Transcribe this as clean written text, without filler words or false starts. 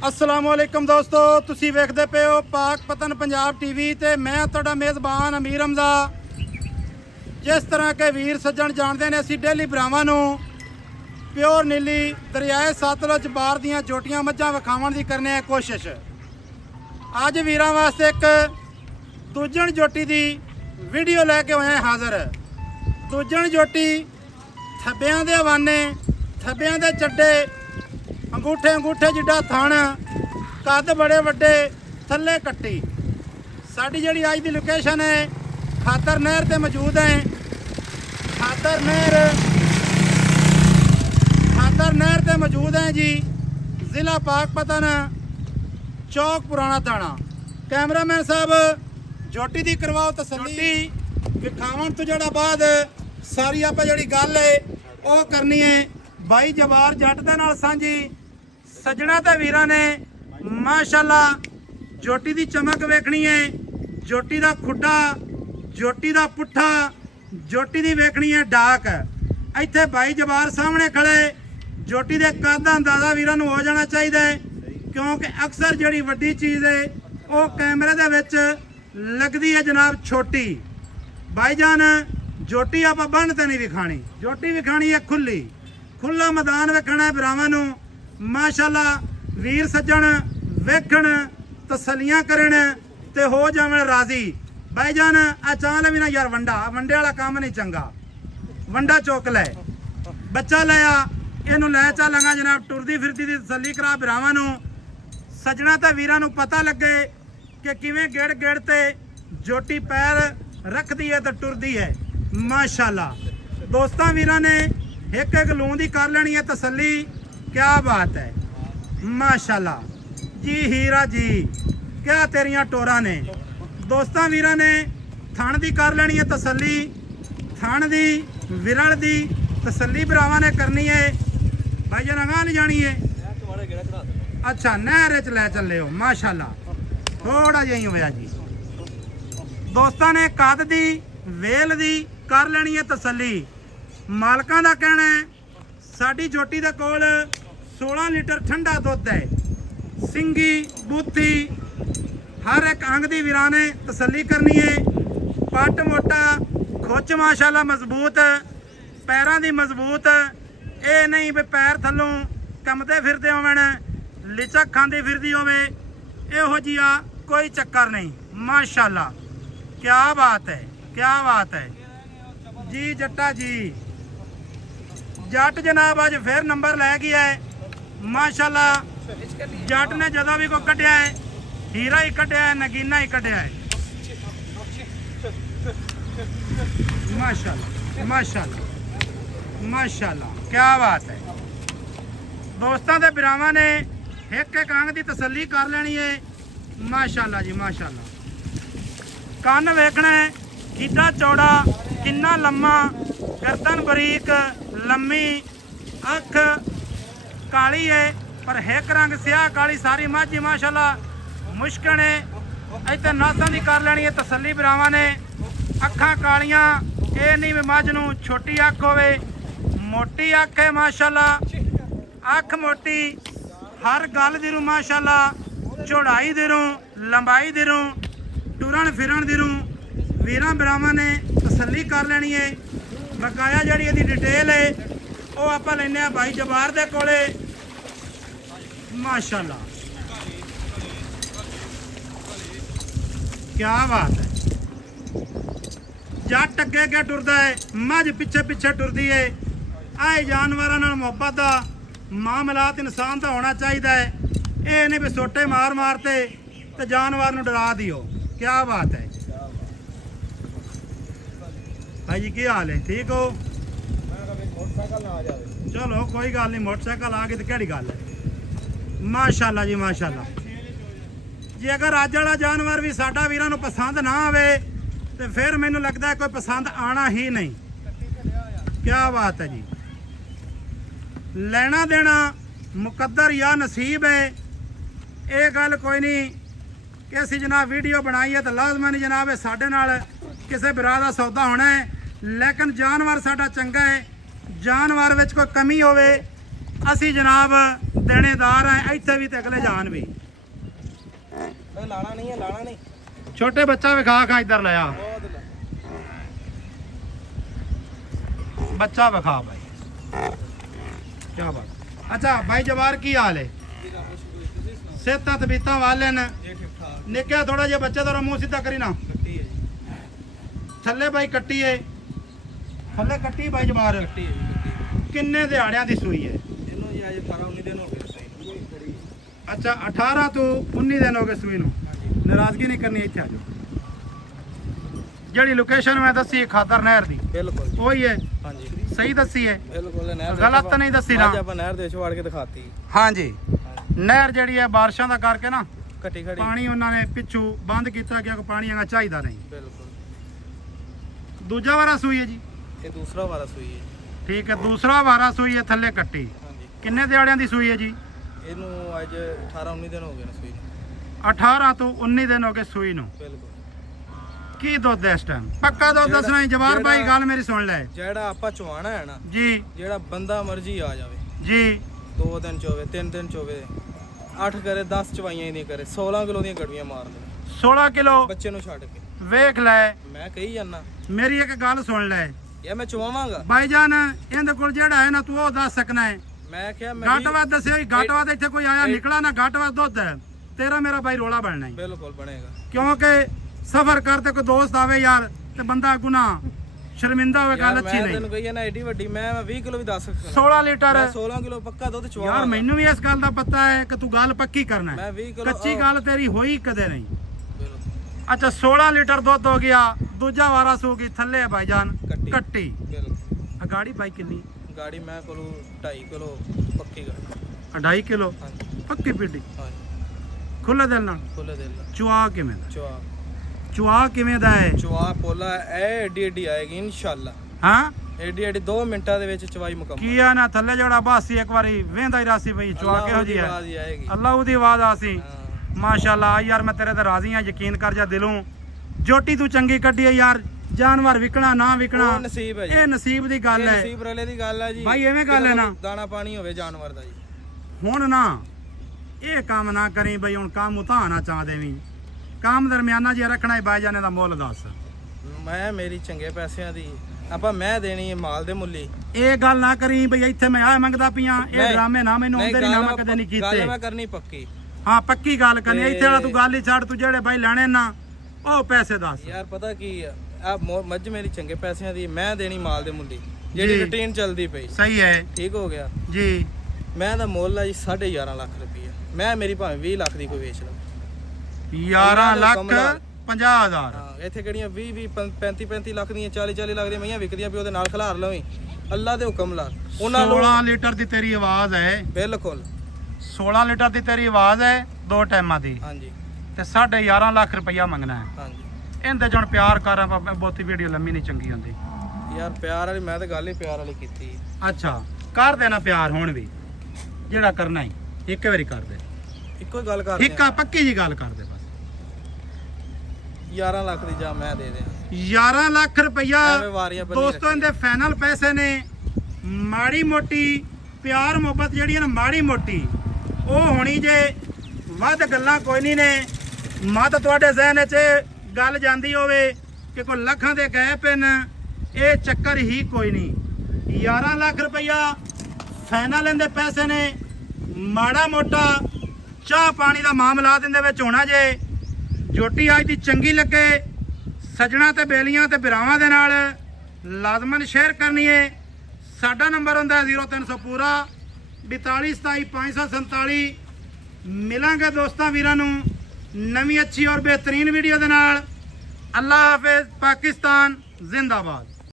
अस्सलामुअलैकुम दोस्तों, तुसी वेखदे पे हो पाक पतन पंजाब टीवी ते मैं तुहाडा मेज़बान अमीर हमजा। जिस तरह के वीर सज्जन जानते हैं, असी डेली भरावां नूं प्योर नीली दरियाए सतलुज बार दियां जोटियां मझां विखाउण दी करने आ कोशिश। अज वीरां वास्ते एक दूजण जोटी दी वीडियो लैके होए हैं हाज़र। दूजण जोटी थब्बियां दे हवाने, थब्बियां दे चड्डे, अंगूठे अंगूठे जिड्डा थण, कद बड़े वड्डे, थल्ले कट्टी। साडी जिहड़ी अज दी लोकेशन है खातर नहर ते मौजूद है। खातर नहर ते मौजूद है जी, ज़िला पाकपतन, चौक पुराना थाना। कैमरामैन साहब जोटी दी करवाओ तसल्ली। विखावन तो जड़ा बाद सारी आप जिहड़ी गल है वो करनी है भाई जवार जट दे नाल सांझी। सज्जणा ते वीरां ने माशाअल्लाह जोटी दी चमक वेखनी है, जोटी दा खुड्डा, जोटी दा पुट्ठा, जोटी दी वेखनी है डाक। इत्थे भाई जवार सामने खड़े, जोटी दे कद दा अंदाज़ा वीरां नूं हो जाना चाहिए, क्योंकि अक्सर जिहड़ी वड्डी चीज़ है वो कैमरे दे विच लगदी है जनाब छोटी। भाईजान जोटी आप बन ते नहीं विखाणी, जोटी विखाणी है खुली, खुला मैदान वेखना है भरावां नूं। माशाअल्लाह वीर सज्जण वेखण, तसलियां करन ते हो जावन राजी। भाईजान आ चाल भी ना यार, वंडा वंडे वाला काम नहीं चंगा। वंडा चुक लै, बच्चा लिया, इनू लै चलांगा जनाब, टुरदी फिरदी दी तसली करा भरावां नूं। सज्जणा ते वीरां नूं पता लगे कि किवें गेड़ गेड़ ते जोटी पैर रखदी है तो टुरदी है। माशाअल्लाह दोस्तां वीरां ने एक एक लूं दी कर लेनी है तसली। क्या बात है, माशाअल्लाह जी हीरा जी, क्या तेरियां टोरा ने। दोस्तां वीरां ने थण दी कर लेनी है तसली, थण दी विरल दी तसली भरावां ने करनी है। भाई जान अगां नहीं जानी है, अच्छा नहर च लै चले हो। माशाअल्लाह थोड़ा जिहा ही होया जी। दोस्तां ने कद दी वेल दी कर लेनी है तसली। मालकां दा कहना है साडी जोटी दे कोल 16 लीटर ठंडा दुध है। सिंगी बूथी हर एक अंग दी वीरां ने तसली करनी है। पट मोटा, खुच माशाअल्लाह मजबूत, पैरां दी मजबूत। ये नहीं भी पैर थल्लों कंबदे फिरदे होवन, लिचक खांदी फिरदी होवे, इहो जिहा कोई चक्कर नहीं। माशाअल्लाह क्या बात है, क्या बात है जी। जट्टा जी जट जनाब अज फिर नंबर लै गया है। माशाअल्लाह जट ने जदों भी कोई कढ़िया है हीरा ही कढ़िया है, नगीना ही कढ़िया है। माशाअल्लाह माशाअल्लाह माशाअल्लाह क्या बात है। दोस्तों के भरावां ने एक एक अंग की तसली कर लेनी है। माशाअल्लाह जी माशाअल्लाह। कन्न वेखना है कितना चौड़ा, कितना लम्मा, गर्दन बरीक लम्मी, अख काली है पर एक रंग स्याह काली सारी माझी। माशाअल्लाह मुश्किल है। इतने नसां की कर लेनी है तसली भरावां ने। अखां कालियां, ये नहीं भी मझ नूं छोटी अख होवे, मोटी अख है। माशाअल्लाह अख मोटी, हर गल दी रूं माशाअल्लाह, चौड़ाई दी रूं, लंबाई दी रूं, टुरन फिरन दी रूं वीरां भरावां ने तसली कर लेनी है। बकाया जिहड़ी इहदी डिटेल है वो आपां लैने भाई जवार दे कोले। माशाअल्लाह क्या बात है। जट अगे अगे टुरदा है, मझ पिछे पिछे टुरदी है। आए जानवरां नाल मुहब्बत दा मामलात इंसान दा होना चाहिए है। ये नहीं भी सोटे मार मारते तो जानवर नूं डरा दियो। क्या बात है भाई जी, की हाल है, ठीक हो? चलो कोई गल नहीं, मोटरसाइकिल आ गई तो केड़ी गल है। माशाअल्लाह जी माशाअल्लाह जी। अगर अज वाला जानवर भी साडा वीरां नूं पसंद ना आवे तो फिर मैनू लगता है कोई पसंद आना ही नहीं। क्या बात है जी। लेना देना मुकद्दर या नसीब है, ये गल कोई नहीं कि असी जनाब वीडियो बनाई है तो लाजमी नहीं जनाब साडे नाल किसी बिरा दा सौदा होना है। लेकिन जानवर साडा चंगा है, जानवर विच कोई कमी होवे असी जनाब ਦੇਣੇਦਾਰ ਹੈ ਇੱਥੇ ਵੀ ਤੇ ਅਗਲੇ ਜਾਣ ਵੀ। ਲਾਣਾ ਨਹੀਂ ਹੈ, ਲਾਣਾ ਨਹੀਂ। ਛੋਟੇ ਬੱਚਾ ਵਿਖਾ ਖਾ ਇੱਧਰ ਲਿਆ ਬੱਚਾ ਵਿਖਾ ਭਾਈ ਕੀ ਬਾਤ। ਅੱਛਾ ਭਾਈ ਜਵਾਰ ਕੀ ਹਾਲ ਹੈ? ਸਿਹਤਾਂ ਤਬੀਤਾਂ ਵਾਲੇ ਨੇ ਨਿੱਕਿਆ ਥੋੜਾ ਜਿਹਾ ਬੱਚਾ ਦਾ ਮੂੰਹ ਸਿੱਧਾ ਕਰੀ ਨਾ। ਥੱਲੇ ਭਾਈ ਕੱਟੀ ਹੈ, ਥੱਲੇ ਕੱਟੀ ਭਾਈ ਜਵਾਰ ਕਿੰਨੇ ਦਿਹਾੜਿਆਂ ਦੀ ਸੂਈ ਹੈ? ਇਹਨੂੰ ਜੀ ਅੱਜ 18 19 ਦਿਨ ਹੋ ਗਏ ਸਹੀ। ਅੱਛਾ 18 ਤੋਂ 19 ਦਿਨ ਹੋ ਗਏ ਸੂਈ ਨੂੰ। ਨਾਰਾਜ਼ਗੀ ਨਹੀਂ ਕਰਨੀ, ਇੱਥੇ ਆ ਜਾਓ। ਜਿਹੜੀ ਲੋਕੇਸ਼ਨ ਮੈਂ ਦੱਸੀ ਖਾਦਰ ਨਹਿਰ ਦੀ ਬਿਲਕੁਲ ਉਹੀ ਹੈ? ਹਾਂਜੀ ਸਹੀ ਦੱਸੀ ਹੈ? ਬਿਲਕੁਲ ਨਹਿਰ ਗਲਤ ਤਾਂ ਨਹੀਂ ਦੱਸੀ ਨਾ? ਅੱਜ ਆਪਾਂ ਨਹਿਰ ਦੇ ਵਿੱਚ ਵੜ ਕੇ ਦਿਖਾਤੀ। ਹਾਂਜੀ ਨਹਿਰ ਜਿਹੜੀ ਹੈ ਬਾਰਿਸ਼ਾਂ ਦਾ ਕਰਕੇ ਨਾ ਘਟੀ ਖੜੀ ਪਾਣੀ ਉਹਨਾਂ ਨੇ ਪਿੱਛੋਂ ਬੰਦ ਕੀਤਾ ਗਿਆ ਕਿ ਪਾਣੀ ਆਣਾ ਚਾਹੀਦਾ ਨਹੀਂ। ਬਿਲਕੁਲ ਦੂਜਾ ਵਾਰਾ ਸੂਈ ਹੈ ਜੀ? ਇਹ ਦੂਸਰਾ ਵਾਰਾ ਸੂਈ ਹੈ। ਠੀਕ ਹੈ ਦੂਸਰਾ ਵਾਰਾ ਸੂਈ ਹੈ, ਥੱਲੇ ਕੱਟੀ। ਹਾਂਜੀ ਕਿੰਨੇ ਦਿਹਾੜਿਆਂ ਦੀ ਸੂਈ ਹੈ ਜੀ? ਇਹਨੂੰ ਅੱਜ 18 19 ਦਿਨ ਹੋ ਗਏ ਨੇ ਸੂਈ ਨੂੰ। 18 ਤੋਂ 19 ਦਿਨ ਹੋ ਗਏ ਸੂਈ ਨੂੰ। ਬਿਲਕੁਲ ਕੀ ਦੁੱਧ ਹੈ ਇਸ ਟਾਈਮ? ਪੱਕਾ ਦੁੱਧ ਦੱਸਣਾ ਜਵਾਰ ਭਾਈ, ਗੱਲ ਮੇਰੀ ਸੁਣ ਲੈ। ਜਿਹੜਾ ਆਪਾਂ ਚਵਾਣਾ ਹੈ ਨਾ ਜੀ ਜਿਹੜਾ ਬੰਦਾ ਮਰਜ਼ੀ ਆ ਜਾਵੇ ਜੀ 2 ਦਿਨ ਚੋਵੇ 3 ਦਿਨ ਚੋਵੇ 8 ਕਰੇ 10 ਚਵਾਈਆਂ ਹੀ ਨਹੀਂ ਕਰੇ 16 ਕਿਲੋ ਦੀਆਂ ਗੜਵੀਆਂ ਮਾਰ ਦੇ 16 ਕਿਲੋ ਬੱਚੇ ਨੂੰ ਛੱਡ ਕੇ। ਵੇਖ ਲੈ ਮੈਂ ਕਹੀ ਜਾਂਦਾ ਮੇਰੀ ਇੱਕ ਗੱਲ ਸੁਣ ਲੈ ਯਾ ਮੈਂ ਚਵਾਵਾਂਗਾ ਭਾਈਜਾਨ, ਇਹਦੇ ਕੋਲ ਜਿਹੜਾ ਹੈ ਨਾ ਤੂੰ ਉਹ ਦੱਸ ਸਕਣਾ ਹੈ। ਮੈਂ ਕਿਹਾ ਮੈਂ ਘਾਟਵਾਦ ਦੱਸਿਆ ਹੀ, ਘਾਟਵਾਦ ਇੱਥੇ ਕੋਈ ਆਇਆ ਨਿਕਲਾ ਨਾ, ਘਾਟਵਾਦ ਦੁੱਧ ਹੈ ਤੇਰਾ ਮੇਰਾ ਭਾਈ ਰੋਲਾ ਬਣਨਾ ਹੈ। ਬਿਲਕੁਲ ਬਣੇਗਾ ਕਿਉਂਕਿ ਸਫਰ ਕਰਦੇ ਕੋਈ ਦੋਸਤ ਆਵੇ ਯਾਰ ਤੇ ਬੰਦਾ ਗੁਨਾ ਸ਼ਰਮਿੰਦਾ ਹੋਵੇ, ਗੱਲ ਅੱਛੀ ਮੈਂ ਨਹੀਂ। ਤੈਨੂੰ ਕਹੀ ਨਾ ਐਡੀ ਵੱਡੀ ਮੈਂ 20 ਕਿਲੋ ਵੀ ਦੱਸ ਸਕਦਾ। 16 ਲੀਟਰ 16 ਕਿਲੋ ਪੱਕਾ ਦੁੱਧ ਚਵਾਵਾਂਗਾ ਯਾਰ ਮੈਨੂੰ ਵੀ ਇਸ ਗੱਲ ਦਾ ਪਤਾ ਹੈ ਕਿ ਤੂੰ ਗੱਲ ਪੱਕੀ ਕਰਨਾ ਮੈਂ ਹੈ, 20 ਕਿਲੋ ਕੱਚੀ ਗੱਲ ਤੇਰੀ ਹੋਈ ਕਦੇ ਨਹੀਂ। ਬਿਲਕੁਲ ਅੱਛਾ 16 ਲੀਟਰ ਦੁੱਧ ਹੋ ਗਿਆ, ਦੂਜਾ ਵਾਰਾ ਸੂ ਗਈ ਥੱਲੇ ਹੈ ਭਾਈਜਾਨ ਕੱਟੀ। ਬਿਲਕੁਲ ਆ ਗਾੜੀ ਭਾਈ ਕਿੰਨੀ? ਗਾੜੀ ਮੈਂ ਕੋਲੋਂ 2.5 ਕਿਲੋ ਪੱਕੀ ਗਾੜੀ। 2.5 ਕਿਲੋ ਹਾਂਜੀ ਪੱਕੀ ਪਿੱਡੀ ਹਾਂਜੀ ਖੁੱਲੇ ਦਿਲ ਨਾਲ। ਖੁੱਲੇ ਦਿਲ ਨਾਲ। ਚੁਆ ਕਿਵੇਂ ਦਾ? ਚਵਾ ਚੁਆ ਕਿਵੇਂ ਦਾ ਹੈ? ਚਵਾ ਪੋਲਾ ਐ ਐਡੀ ਐਡੀ ਆਏਗੀ ਇਨਸ਼ਾਅੱਲਾ। ਹਾਂ ਐਡੀ ਐਡੀ 2 ਮਿੰਟਾਂ ਦੇ ਵਿੱਚ ਚਵਾਈ ਮੁਕੰਮਲ। ਕੀ ਆ ਨਾ ਥੱਲੇ ਜਿਹੜਾ ਬਾਸੀ ਇੱਕ ਵਾਰੀ ਵੇਂਦਾ ਹੀ ਰਾਸੀ ਪਈ ਚੁਆ ਕਿਹੋ ਜੀ ਹੈ? ਆਵਾਜ਼ ਹੀ ਆਏਗੀ। ਅੱਲਾ ਉਹਦੀ ਆਵਾਜ਼ ਆਸੀ। ਹਾਂ। ਮਾਸ਼ਾਅੱਲਾ ਯਾਰ ਮੈਂ ਤੇਰੇ ਤੇ ਰਾਜ਼ੀ ਆ, ਯਕੀਨ ਕਰ ਜਾ ਦਿਲੋਂ। ਜੋਟੀ ਤੂੰ ਚੰਗੀ ਕੱਢੀ ਹੈ ਯਾਰ, ਜਾਨਵਰ ਵਿਕਣਾ ਨਾ ਵਿਕਣਾ ਉਹ ਨਸੀਬ ਹੈ ਜੀ। ਇਹ ਨਸੀਬ ਦੀ ਗੱਲ ਇਹ ਹੈ ਨਸੀਬ ਰਲੇ ਦੀ ਗੱਲ ਹੈ ਜੀ ਭਾਈ, ਐਵੇਂ ਗੱਲ ਹੈ ਨਾ। ਦਾਣਾ ਪਾਣੀ ਹੋਵੇ ਜਾਨਵਰ ਦਾ ਜੀ। ਹੁਣ ਨਾ ਇਹ ਕੰਮ ਨਾ ਕਰੀ ਬਈ, ਹੁਣ ਕੰਮ ਉਤਾਂ ਨਾ ਚਾਹ ਦੇਵੀਂ। ਕੰਮ ਦਰਮਿਆਨਾ ਜੀ ਰੱਖਣਾ ਹੈ। ਬਾਈ ਜਾਨੇ ਦਾ ਮੁੱਲ ਦੱਸ। ਮੈਂ ਮੇਰੀ ਚੰਗੇ ਪੈਸਿਆਂ ਦੀ ਆਪਾਂ ਮੈਂ ਦੇਣੀ ਹੈ ਮਾਲ ਦੇ ਮੁੱਲੀ। ਇਹ ਗੱਲ ਨਾ ਕਰੀ ਬਈ ਇੱਥੇ ਮੈਂ ਆ ਮੰਗਦਾ ਪਿਆ, ਇਹ ਨਹੀਂ, ਡਰਾਮੇ ਨਾ ਮੈਨੂੰ ਆਉਂਦੇ ਨਹੀਂ, ਨਾ ਮੈਂ ਕਦੇ ਨਹੀਂ ਗੱਲ ਕੀਤੇ। ਮੈਂ ਕਰਨੀ ਪੱਕੀ। ਹਾਂ ਪੱਕੀ ਗੱਲ ਕਰਨੀ। ਇੱਥੇ ਵਾਲਾ ਤੂੰ ਗੱਲ ਹੀ ਛੱਡ, ਤੂੰ ਜਿਹੜੇ ਬਾਈ ਲੈਣੇ ਨਾ ਉਹ ਪੈਸੇ ਦੱਸ। ਯਾਰ ਪਤਾ ਕੀ ਆ ਮੱਝ ਮੇਰੀ ਚੰਗੇ ਪੈਸਿਆਂ ਦੀ, ਮੈਂ ਦੇਣੀ ਮਾਲ ਦੇ ਮੁੱਲੀ ਜਿਹੜੀ ਜੀ। ਰੂਟੀਨ ਚੱਲਦੀ ਪਈ। ਸਹੀ ਹੈ ਠੀਕ ਹੋ ਗਿਆ ਜੀ। ਮੈਂ ਦਾ ਮੁੱਲ ਆ ਜੀ 11.5 ਲੱਖ ਰੁਪਈਆ। ਮੈਂ ਮੇਰੀ ਭਾਵੇਂ 20 ਲੱਖ ਦੀ ਕੋਈ ਵੇਚ ਲਵਾਂ। 11 ਲੱਖ 50,000। ਹਾਂ ਇੱਥੇ ਕਿਹੜੀਆਂ 20 35 ਲੱਖ ਦੀਆਂ 40 ਲੱਖ ਦੀਆਂ ਮਈਆਂ ਵਿਕਦੀਆਂ ਵੀ ਉਹਦੇ ਨਾਲ ਖਿਲਾਰ ਲਵੀਂ ਅੱਲਾ ਦੇ ਹੁਕਮ ਨਾਲ। ਉਹਨਾਂ ਨੂੰ 16 ਲੀਟਰ ਦੀ ਤੇਰੀ ਆਵਾਜ਼ ਹੈ। ਬਿਲਕੁਲ 16 ਲੀਟਰ ਦੀ ਤੇਰੀ ਆਵਾਜ਼ ਹੈ, 2 ਟਾਈਮਾਂ ਦੀ, ਹਾਂਜੀ ਤੇ 11.5 ਲੱਖ ਰੁਪਈਆ ਮੰਗਣਾ ਹੈ। ਹਾਂਜੀ ਇਹਦੇ ਜਣ ਪਿਆਰ ਕਰਾਂ, ਬਹੁਤੀ ਵੀਡੀਓ ਲੰਮੀ ਨਹੀਂ ਚੰਗੀ ਹੁੰਦੀ। ਯਾਰ ਪਿਆਰ ਵਾਲੀ ਮੈਂ ਤਾਂ ਗੱਲ ਹੀ ਪਿਆਰ ਵਾਲੀ ਕੀਤੀ। ਅੱਛਾ ਕਰ ਦੇਣਾ ਪਿਆਰ ਹੁਣ ਵੀ, ਜਿਹੜਾ ਕਰਨਾ ਹੀ ਇੱਕ ਵਾਰੀ ਕਰ ਦੇ। ਇੱਕੋ ਹੀ ਗੱਲ ਕਰਦੇ ਇੱਕ ਆ ਪੱਕੀ ਜੀ ਗੱਲ ਕਰ ਦੇ ਬਸ। 11 ਲੱਖ ਦੀ ਜਾ ਮੈਂ ਦੇ ਦਿਆਂ। 11 ਲੱਖ ਰੁਪਈਆ ਐਵੇਂ ਵਾਰੀਆਂ ਬੰਨੀ ਦੋਸਤੋ ਇਹਦੇ ਫਾਈਨਲ ਪੈਸੇ ਨੇ। ਮਾੜੀ ਮੋਟੀ ਪਿਆਰ ਮੁਹੱਬਤ ਜਿਹੜੀ ਹੈ ਨਾ, ਮਾੜੀ ਮੋਟੀ ਉਹ ਹੋਣੀ ਜੇ, ਵੱਧ ਗੱਲਾਂ ਕੋਈ ਨਹੀਂ ਨੇ। ਮਤ ਤੁਹਾਡੇ ਜ਼ਿਹਨ 'ਚ ਗੱਲ ਜਾਂਦੀ ਹੋਵੇ ਕਿ ਕੋਈ ਲੱਖਾਂ ਦੇ ਗਏ ਪੈਨ, ਇਹ ਚੱਕਰ ਹੀ ਕੋਈ ਨਹੀਂ। 11 ਲੱਖ ਰੁਪਈਆ ਫਾਈਨਲ ਇਹਦੇ ਪੈਸੇ ਨੇ। ਮਾੜਾ ਮੋਟਾ ਚਾਹ ਪਾਣੀ ਦਾ ਮਾਮਲਾ ਦੇ ਵਿੱਚ ਹੋਣਾ ਜੇ। ਜੋਟੀ ਅੱਜ ਦੀ ਚੰਗੀ ਲੱਗੇ, ਸੱਜਣਾ ਤੇ ਬੇਲੀਆਂ ਤੇ ਬਿਰਾਵਾਂ ਦੇ ਨਾਲ ਲਾਜ਼ਮਨ ਸ਼ੇਅਰ ਕਰਨੀ ਹੈ। ਸਾਡਾ ਨੰਬਰ ਹੁੰਦਾ 0300 ਪੂਰਾ 42 27 547। ਮਿਲਾਂਗੇ ਦੋਸਤਾਂ ਵੀਰਾਂ ਨੂੰ ਨਵੀਂ ਅੱਛੀ ਔਰ ਬਿਹਤਰੀਨ ਵੀਡੀਓ ਦੇ ਨਾਲ। ਅੱਲਾ ਹਾਫਿਜ਼। ਪਾਕਿਸਤਾਨ ਜ਼ਿੰਦਾਬਾਦ।